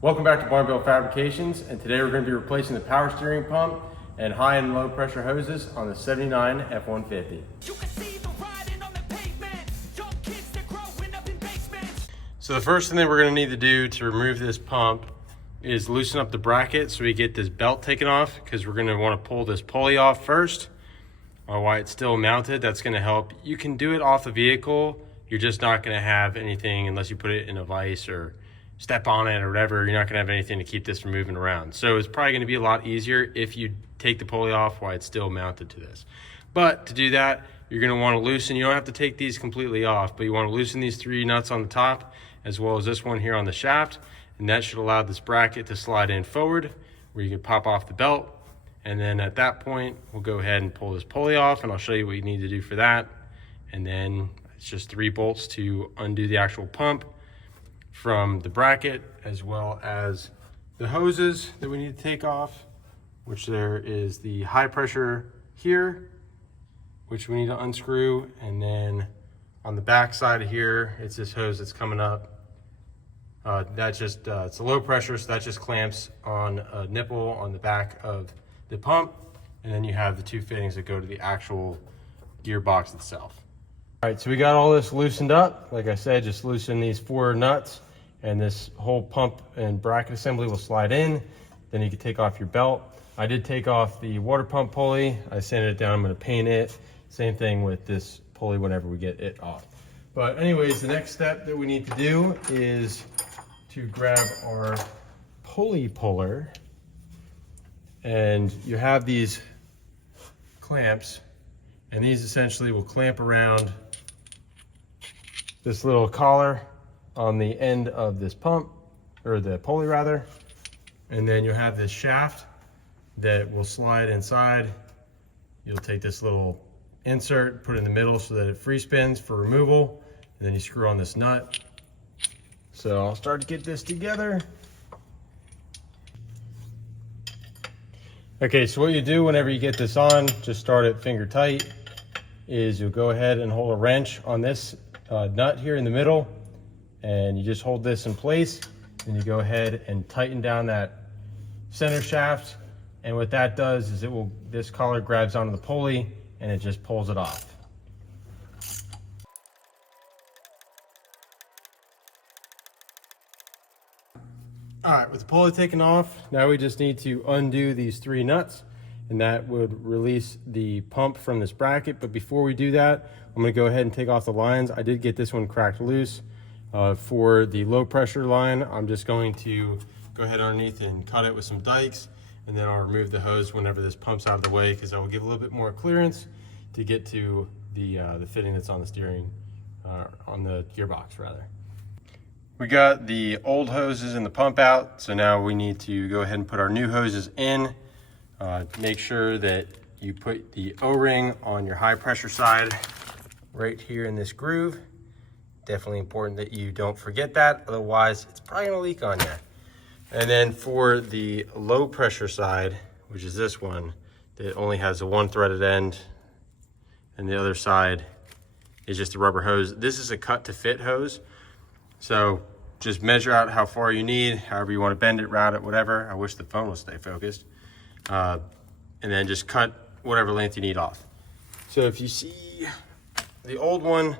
Welcome back to BarnBuilt Fabrications, and today we're going to be replacing the power steering pump and high and low pressure hoses on the 79 F150. So the first thing that we're going to need to do to remove this pump is loosen up the bracket so we get this belt taken off, because we're going to want to pull this pulley off first while it's still mounted. That's going to help. You can do it off the vehicle. You're just not going to have anything unless you put it in a vise or step on it or whatever. You're not going to have anything to keep this from moving around. So it's probably going to be a lot easier if you take the pulley off while it's still mounted to this. But to do that, you're going to want to loosen. You don't have to take these completely off, but you want to loosen these 3 nuts on the top as well as this one here on the shaft, and that should allow this bracket to slide in forward where you can pop off the belt. And then at that point, we'll go ahead and pull this pulley off, and I'll show you what you need to do for that. And then it's just 3 bolts to undo the actual pump from the bracket, as well as the hoses that we need to take off, which there is the high pressure here, which we need to unscrew. And then on the back side of here, it's this hose that's coming up. That's just, it's a low pressure, so that just clamps on a nipple on the back of the pump. And then you have the 2 fittings that go to the actual gearbox itself. All right, so we got all this loosened up. Like I said, just loosen these 4 nuts and this whole pump and bracket assembly will slide in. Then you can take off your belt. I did take off the water pump pulley. I sanded it down, I'm gonna paint it. Same thing with this pulley whenever we get it off. But anyways, the next step that we need to do is to grab our pulley puller. And you have these clamps, and these essentially will clamp around this little collar on the end of this pump, or the pulley rather. And then you'll have this shaft that will slide inside. You'll take this little insert, put it in the middle so that it free spins for removal, and then you screw on this nut. So I'll start to get this together. Okay, so what you do whenever you get this on, just start it finger tight, is you'll go ahead and hold a wrench on this nut here in the middle, and you just hold this in place, and you go ahead and tighten down that center shaft. And what that does is this collar grabs onto the pulley and it just pulls it off. All right, with the pulley taken off, now we just need to undo these 3 nuts, and that would release the pump from this bracket. But before we do that, I'm gonna go ahead and take off the lines. I did get this one cracked loose. For the low pressure line, I'm just going to go ahead underneath and cut it with some dikes, and then I'll remove the hose whenever this pump's out of the way, because I will give a little bit more clearance to get to the fitting that's on the steering, on the gearbox rather. We got the old hoses in the pump out, so now we need to go ahead and put our new hoses in. Make sure that you put the O-ring on your high pressure side right here in this groove. Definitely important that you don't forget that, otherwise it's probably gonna leak on you. And then for the low pressure side, which is this one, that only has a 1 threaded end, and the other side is just a rubber hose. This is a cut to fit hose. So just measure out how far you need, however you want to bend it, route it, whatever. I wish the phone would stay focused. And then just cut whatever length you need off. So if you see the old one,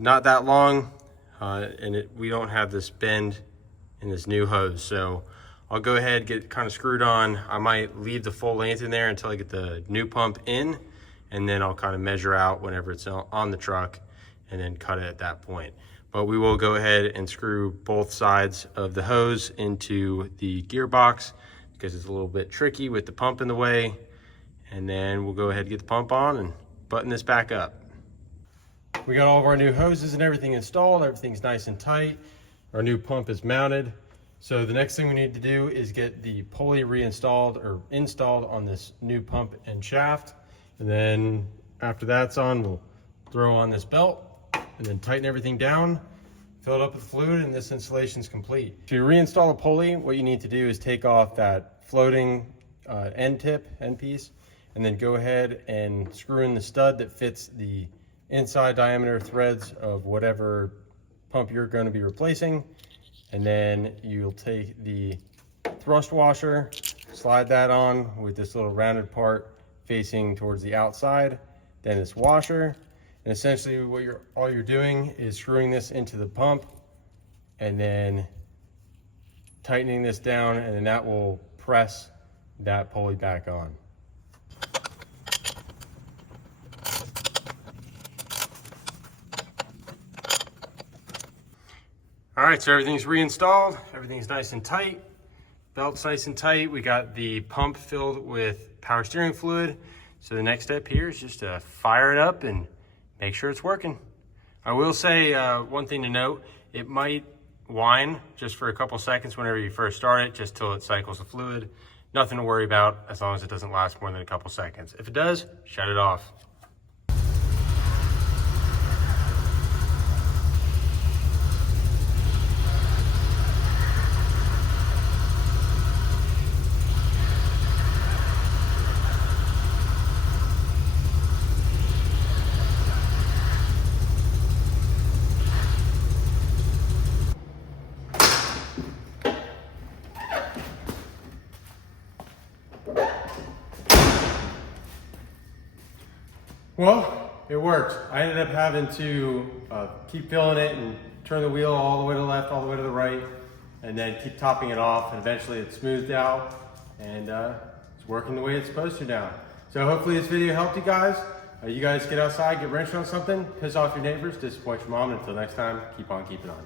not that long, and we don't have this bend in this new hose. So I'll go ahead, get it kind of screwed on. I might leave the full length in there until I get the new pump in, and then I'll kind of measure out whenever it's on the truck and then cut it at that point. But we will go ahead and screw both sides of the hose into the gearbox, because it's a little bit tricky with the pump in the way. And then we'll go ahead and get the pump on and button this back up. We got all of our new hoses and everything installed. Everything's nice and tight. Our new pump is mounted. So the next thing we need to do is get the pulley reinstalled or installed on this new pump and shaft. And then after that's on, we'll throw on this belt and then tighten everything down, fill it up with fluid, and this installation is complete. To reinstall a pulley, what you need to do is take off that floating end piece, and then go ahead and screw in the stud that fits the inside diameter threads of whatever pump you're going to be replacing. And then you'll take the thrust washer, slide that on with this little rounded part facing towards the outside, then this washer. And essentially all you're doing is screwing this into the pump and then tightening this down, and then that will press that pulley back on. All right, so everything's reinstalled. Everything's nice and tight. Belt's nice and tight. We got the pump filled with power steering fluid. So the next step here is just to fire it up and make sure it's working. I will say one thing to note, it might whine just for a couple seconds whenever you first start it, just till it cycles the fluid. Nothing to worry about as long as it doesn't last more than a couple seconds. If it does, shut it off. Well, it worked. I ended up having to keep filling it and turn the wheel all the way to the left, all the way to the right, and then keep topping it off, and eventually it smoothed out, and it's working the way it's supposed to now. So hopefully this video helped you guys. You guys get outside, get wrenched on something, piss off your neighbors, disappoint your mom, and until next time, keep on keeping on.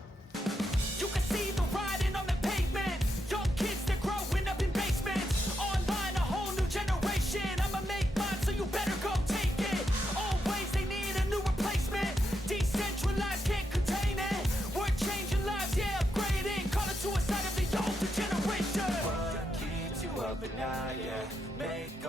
But now, yeah, make